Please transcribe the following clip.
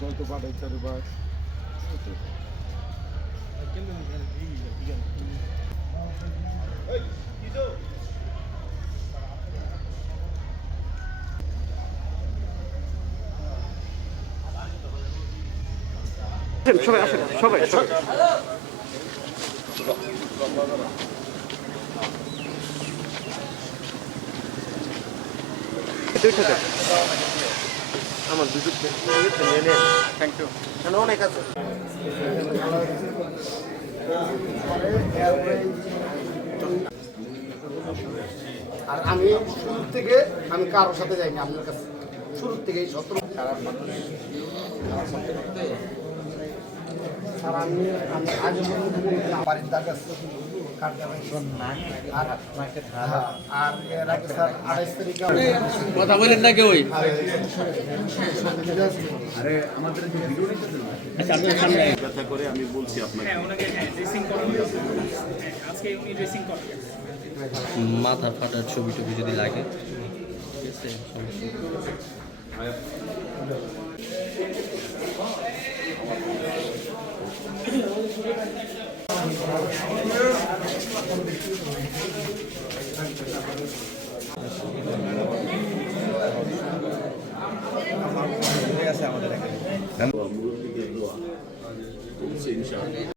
হয়তো পাঠাইতে পারে বা সবাই আসেন সবাই সবাই। দুইটা দেন আমার দুটো নিয়ে। নেন থ্যাংক ইউ কেন অনেক আছে। আর আমি শুরু থেকে আমি কারোর সাথে যাইনি আপনার কাছে। শুরু থেকেই সতেরো। খারাপ আর আমি আমি আগে বাড়ির দাগ আছে কথা বলেন না কেউই। আচ্ছা করে আমি বলছি আপনাকে। হ্যাঁ ওনাকে ড্রেসিং করানো হয়েছে। আজকে উনি ড্রেসিং করানো মাথা ফাটার ছবি টবি যদি লাগে। ঠিক আছে সমস্যা নেই। মুরব্বীদের দোয়া বলছি ইনশাআল্লাহ